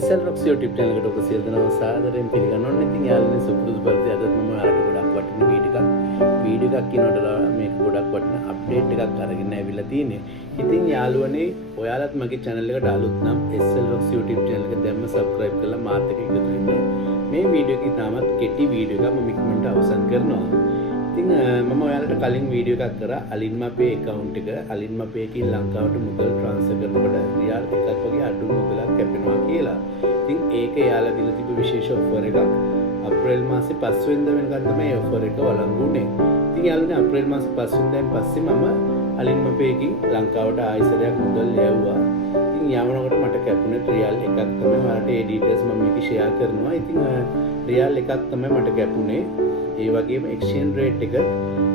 SL Rocks YouTube channel එකට ඔබ සියලු දෙනාම සාදරයෙන් පිළිගන්නවා. ඉතින් යාළුවනේ සුපුරුදු පරිදි අදත් මම ඔයාලට ගොඩක් වටින වීඩියෝ එකක් කියනකොට මේක ගොඩක් වටින අප්ඩේට් එකක් අරගෙන ඇවිල්ලා තියෙන්නේ. ඉතින් යාළුවනේ ඔයාලත් මගේ channel එකට අලුත් නම් SL Rocks YouTube channel එක දැම්ම subscribe කරලා මාත් එක්ක එකතු වෙන්න. මේ වීඩියෝ එකේ තාමත් කෙටි වීඩියෝ එකක් මම ඉක්මනට අවසන් කරනවා. ඉතින් මම ඔයාලට කලින් වීඩියෝ එකක් කරා Alinma Pay account එක Alinma Pay එකකින් ලංකාවට මුදල් transfer කරනකොට රියල් එකක් වගේ අඩු මුදලක් කැපෙනවා කියලා. ඉතින් ඒක එයාලා දීලා තිබු විශේෂ offer එකක්. අප්‍රේල් මාසේ 5 වෙනිදා වෙනකන් තමයි offer එක වළංගු වුණේ. ඉතින් යාළුවනේ අප්‍රේල් මාසේ 5 වෙනිදාන් පස්සේ මම Alinma Pay එකකින් ලංකාවට ආයෙසරයක් මුදල් යවුවා. ඉතින් යවනකොට මට කැපුණේ රියල් එකක් තමයි. ඔයාලට ඒ details මම මේක share කරනවා. ඉතින් රියල් එකක් තමයි මට කැපුණේ. ඒ වගේම exchange rate එක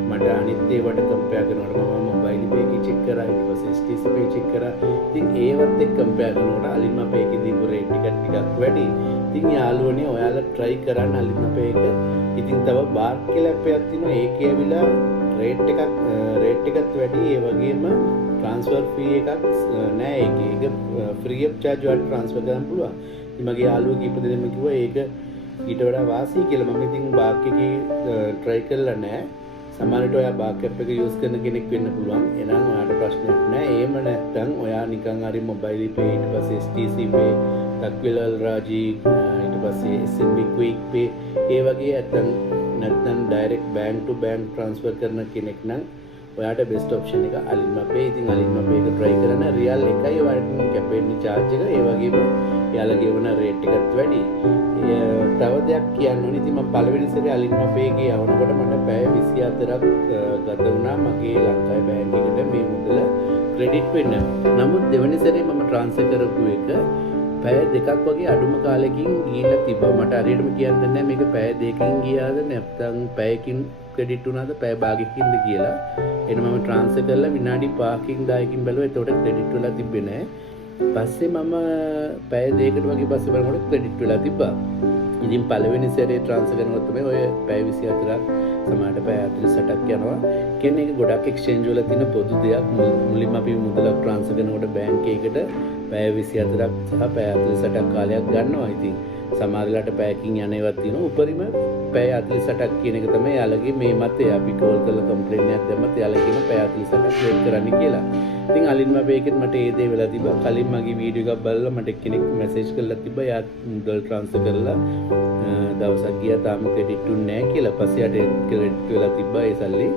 මට අනිත් ඒවට compare කරනකොට මම mobile pay එක check කරා ඊට පස්සේ STC pay check කරා. ඉතින් ඒවත් එක්ක compare කරනකොට Alinma Pay එකේ දීපු rate එක ටිකක් වැඩි. ඉතින් යාළුවනේ ඔයාලා try කරන්න Alinma Pay එක. ඉතින් තව Bark කියලා app එකක් තියෙනවා. ඒකේ ඇවිල්ලා rate එකත් වැඩි. ඒ වගේම transfer fee එකක් නෑ ඒකේ. ඒක free of charge වලට transfer කරන්න පුළුවන්. ඉතින් මගේ යාළුවෝ කීප දෙනෙක්ම කිව්වා ඒක ඊට වඩා වාසි කියලා. මම ඉතින් Bark එකේ try කරලා නැහැ. සමහරවිට ඔයා Bark app එක use කරන කෙනෙක් වෙන්න පුළුවන්. එහෙනම් ඔයාලට ප්‍රශ්නයක් නැහැ. එහෙම නැත්නම් ඔයා නිකන් හරි mobile pay ඊට පස්සේ STC pay, Takwilal Raji ඊට පස්සේ SMB quick pay ඒ වගේ නැත්නම් direct bank to bank transfer කරන කෙනෙක් නම් ඔයාට best option එක Alinma Pay. ඉතින් Alinma Pay එක try කරන්න. රියල් එකයි ඔයාලට කැපෙන්නේ charge එක. ඒ වගේම එයාලා ගෙවන rate එකත් වැඩි. තව දෙයක් කියන්න ඕනේ. ඉතින් මම පළවෙනි සැරේ Alinma Pay එකේ යවනකොට මට පැය 24ක් ගත වුණා මගේ ලංකාවේ බැංක් එකට මේ මුදල ක්‍රෙඩිට් වෙන්න. නමුත් දෙවෙනි සැරේ මම transfer කරපු එක පැය දෙකක් වගේ අඩුම කාලෙකින් ගිහිල්ලා තිබ්බා. මට හරියටම කියන්න නැහැ මේක පැය දෙකකින් ගියාද නැත්නම් පැයකින් ක්‍රෙඩිට් වුණාද පැය භාගයකින්ද කියලා. එහෙනම් මම transfer කරලා විනාඩි 5කින් 10කින් බැලුවා. ඒතකොට ක්‍රෙඩිට් වෙලා තිබ්බේ නැහැ. පස්සේ මම පැය දෙකකට වගේ පස්සේ බලනකොට ක්‍රෙඩිට් වෙලා තිබ්බා. ඉතින් පළවෙනි සැරේ transfer කරනකොට තමයි ඔය පැය 24ක් සමහරට පැය 48ක් යනවා. කියන්නේ ඒක ගොඩක් exchange වල තියෙන පොදු දෙයක්. මුලින්ම අපි මුදලක් transfer කරනකොට බැංක් එකකට පැය 24ක් සහ පැය 48ක් කාලයක් ගන්නවා. ඉතින් සමහර වෙලාවට පැයකින් යන ඒවාත් තියෙනවා. උපරිම පැය 48ක් කියන එක තමයි යාළගේ මේ මතය. අපි කෝල් කරලා කම්ප්ලේන්ට් එකක් දැම්මත් යාළා කියන පැය 48ක් වේට් කරන්න කියලා. ඉතින් Alinma Pay එකෙත් මට ඒ දේ වෙලා තිබ්බා. කලින් මගේ වීඩියෝ එකක් බලලා මට කෙනෙක් මැසේජ් කරලා තිබ්බා. යා මුදල් transfer කරලා දවසක් ගියා තාම ක්‍රෙඩිට් උන්නේ නැහැ කියලා. පස්සේ යට ක්‍රෙඩිට් වෙලා තිබ්බා ඒ සල්ලි.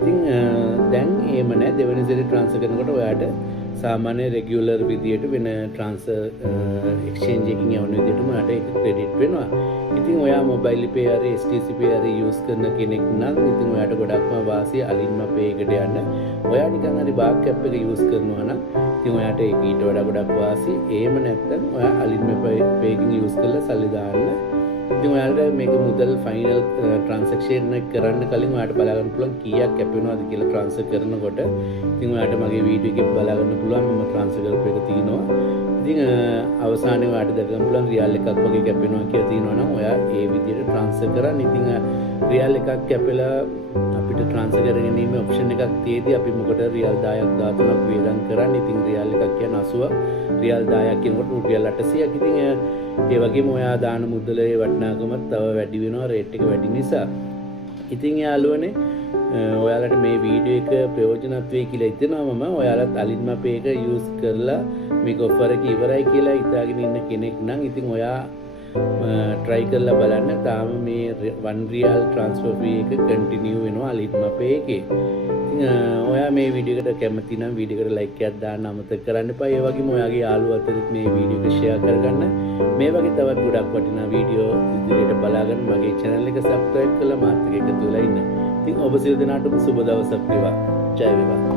ඉතින් දැන් එහෙම නැහැ. දෙවෙනි සැරේ transfer කරනකොට ඔයාට සාමාන්‍ය රෙගියුලර් විදියට වෙන transfer exchange එකකින් යවන විදියටම ඔයාට ඒක ක්‍රෙඩිට් වෙනවා. ඉතින් ඔයා mobile pay හරි STC pay හරි use කරන කෙනෙක් නම් ඉතින් ඔයාට ගොඩක්ම වාසිය Alinma Pay එකට යන්න. ඔයා නිකන් හරි Bark app එක use කරනවා නම් ඉතින් ඔයාට ඒක ඊට වඩා ගොඩක් වාසි. එහෙම නැත්නම් ඔයා Alinma Pay එකකින් use කරලා සල්ලි දාන්න. ඉතින් ඔයාලට මේක මුදල් ෆයිනල් ට්‍රාන්සැක්ෂන් එක කරන්න කලින් ඔයාලට බලා ගන්න පුළුවන් කීයක් කැපෙනවද කියලා ට්‍රාන්ස්ෆර් කරනකොට. ඉතින් ඔයාලට මගේ වීඩියෝ එකේ බලා ගන්න පුළුවන් මම ට්‍රාන්ස්ෆර් කරපු එක තියෙනවා. ඉතින් අවසානයේ ඔයාලට දැක ගන්න පුළුවන් රියල් එකක් වගේ කැපෙනවා කියලා තියෙනවා නම් ඔයා ඒ විදිහට ට්‍රාන්ස්ෆර් කරන්න. ඉතින් රියල් එකක් කැපෙලා අපිට ට්‍රාන්ස්ෆර් කරගැනීමේ ඔප්ෂන් එකක් තියෙදී අපි මොකට රියල් 10ක් 13ක් වේදම් කරන්නේ. ඉතින් රියල් එකක් කියන්නේ 80 රියල් 10ක් කියනකොට රියල් 800ක්. ඉතින් ඒ වගේම ඔයා දාන මුදලේ වටිනාකමත් තව වැඩි වෙනවා රේට් එක වැඩි නිසා. ඉතින් යාළුවනේ ඔයාලට මේ වීඩියෝ එක ප්‍රයෝජනවත් වෙයි කියලා හිතනවා මම. ඔයාලත් Alinma Pay එක use කරලා මේක offer එක ඉවරයි කියලා හිතාගෙන ඉන්න කෙනෙක් නම් ඉතින් ඔයා try කරලා බලන්න. තාම මේ 1 රියල් transfer fee එක continue වෙනවා Alinma Pay එකේ. ඔයා මේ වීඩියෝ එකට කැමති නම් වීඩියෝ එකට like එකක් දාන්න අමතක කරන්න එපා. ඒ වගේම ඔයාගේ යාළුවෝ අතරත් මේ වීඩියෝ එක share කරගන්න. මේ වගේ තවත් ගොඩක් වටිනා වීඩියෝ ඉදිරියට බලාගන්න මගේ channel එක subscribe කරලා මාත් එක්ක එකතු වෙලා ඉන්න. ඉතින් ඔබ සියලු දෙනාටම සුබ දවසක් වේවා. ජය වේවා.